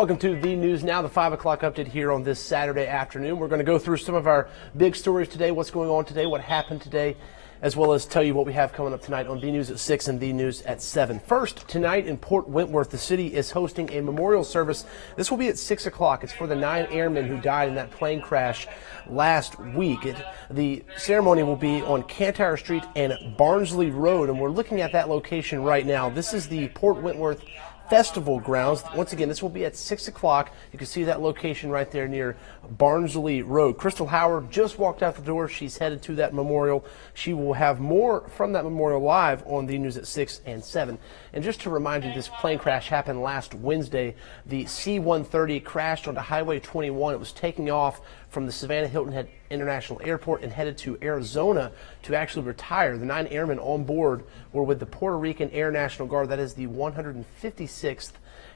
Welcome to the News Now, the 5 o'clock update here on this Saturday afternoon. We're going to go through some of our big stories today, what's going on today, what happened today, as well as tell you what we have coming up tonight on the News at 6 and the News at 7. First, tonight in Port Wentworth, the city is hosting a memorial service. This will be at 6 o'clock. It's for the 9 airmen who died in that plane crash last week. The ceremony will be on Cantyre Street and Barnsley Road, and we're looking at that location right now. This is the Port Wentworth Festival grounds. Once again, this will be at 6 o'clock. You can see that location right there near Barnsley Road. Crystal Howard just walked out the door. She's headed to that memorial. She will have more from that memorial live on the News at 6 and 7. And just to remind you, this plane crash happened last Wednesday. The C-130 crashed onto Highway 21. It was taking off from the Savannah Hilton Head International Airport and headed to Arizona to actually retire. The 9 airmen on board were with the Puerto Rican Air National Guard. That is the 156th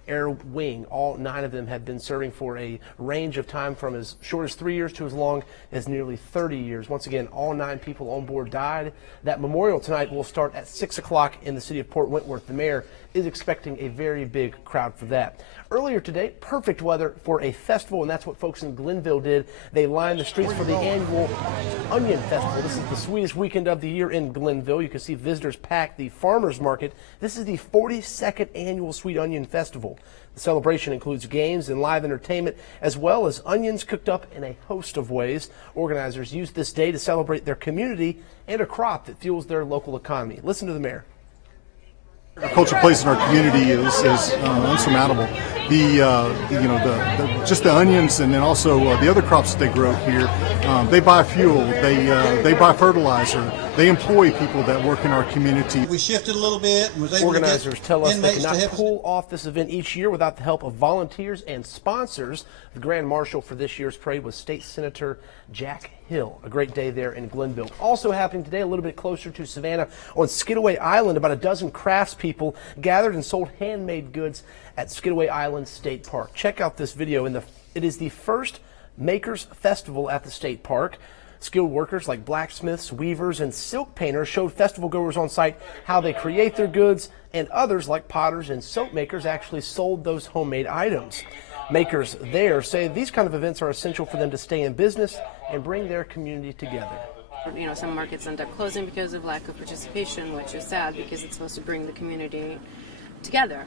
Air Wing. All 9 of them have been serving for a range of time from as short as 3 years to as long as nearly 30 years. Once again, all 9 people on board died. That memorial tonight will start at 6 o'clock in the city of Port Wentworth. The mayor is expecting a very big crowd for that. Earlier today, perfect weather for a festival, and that's what folks in Glenville did. They lined the streets for the annual Onion Festival. This is the sweetest weekend of the year in Glenville. You can see visitors pack the farmers market. This is the 42nd annual Sweet Onion Festival. The celebration includes games and live entertainment, as well as onions cooked up in a host of ways. Organizers use this day to celebrate their community and a crop that fuels their local economy. Listen to the mayor. Agriculture plays in our community is unsurmountable. Just the onions, and then also the other crops that they grow here. They buy fuel, they buy fertilizer, they employ people that work in our community. We shifted a little bit and was able Organizers to get tell us they inmates cannot pull off this event each year without the help of volunteers and sponsors. The Grand Marshal for this year's parade was State Senator Jack Hill. A great day there in Glenville. Also happening today, a little bit closer to Savannah, on Skidaway Island, about a dozen craftspeople gathered and sold handmade goods at Skidaway Island State Park. Check out this video. It is the first Makers Festival at the state park. Skilled workers like blacksmiths, weavers, and silk painters showed festival goers on site how they create their goods, and others like potters and soap makers actually sold those homemade items. Makers there say these kind of events are essential for them to stay in business and bring their community together. You know, some markets end up closing because of lack of participation, which is sad because it's supposed to bring the community together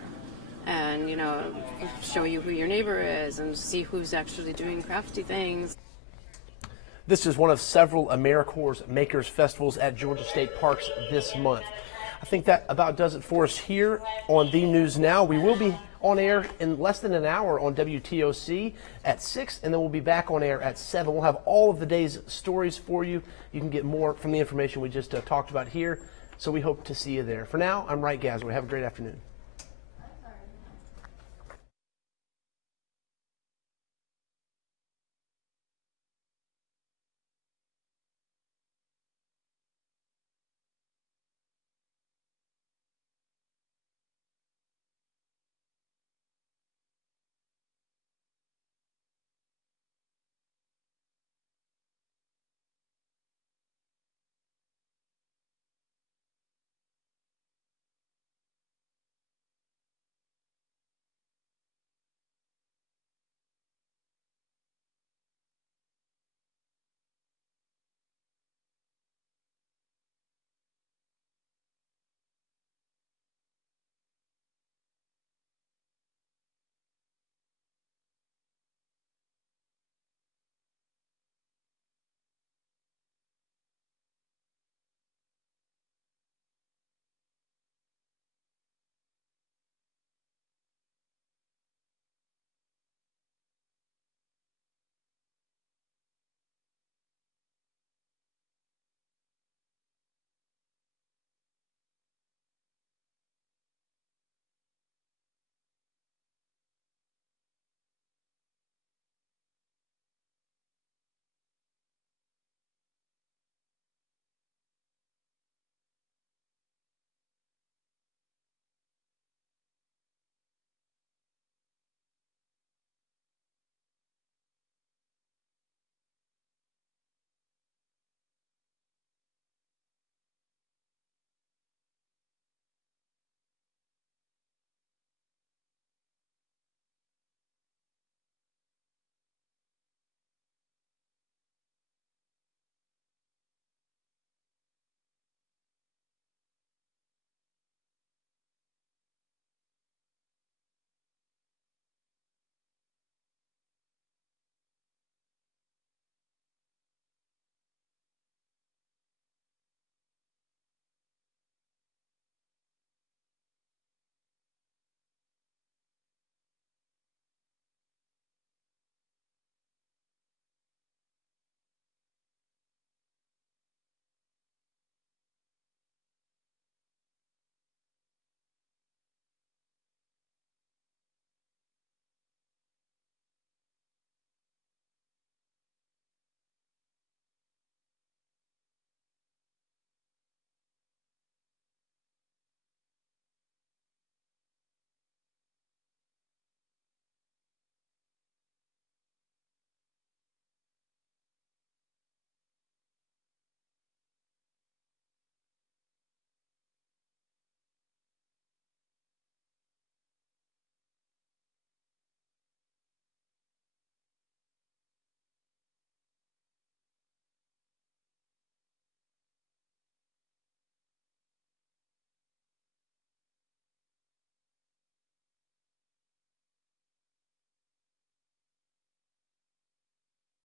and, you know, show you who your neighbor is and see who's actually doing crafty things. This is one of several AmeriCorps Makers Festivals at Georgia State Parks this month. I think that about does it for us here on The News Now. We will be on air in less than an hour on WTOC at 6, and then we'll be back on air at 7. We'll have all of the day's stories for you. You can get more from the information we just talked about here, so we hope to see you there. For now, I'm Wright Gasway. Have a great afternoon.